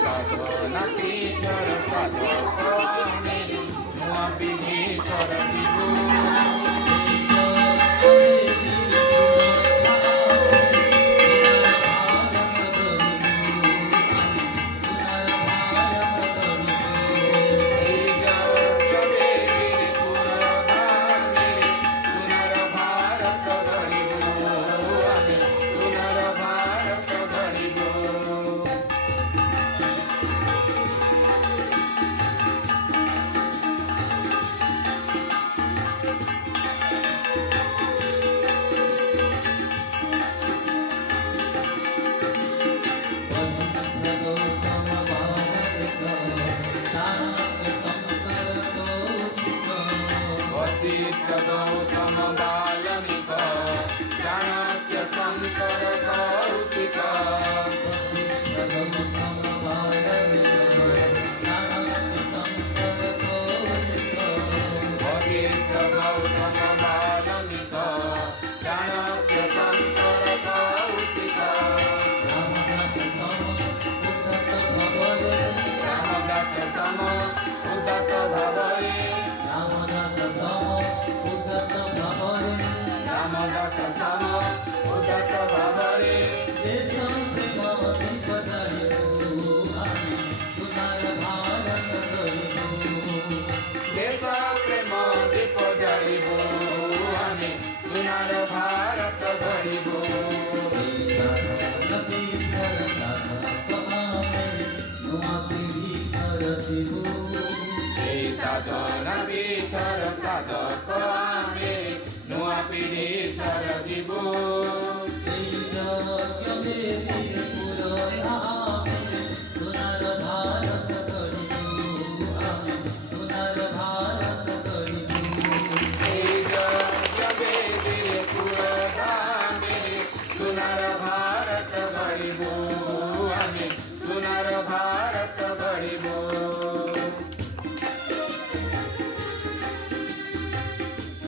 સાધના પીઠર સાધક અમે નવા પેઢી ગૌતમ બાલમિક ચાણક્ય શંકર કૌશિક વશિષ્ઠ ગૌતમ બાલમિક ચાણક્ય શંકર કૌશિક રામદાસ સમ ઉદત ભવયે રામદાસ સમ ઉદત ભવરે દેશ પ્રેમ દીપ જળીવું અને સુનાર ભારત ઘડીવું સાધના પીઠર સાધક અમે નવા પેઢી સરજીવું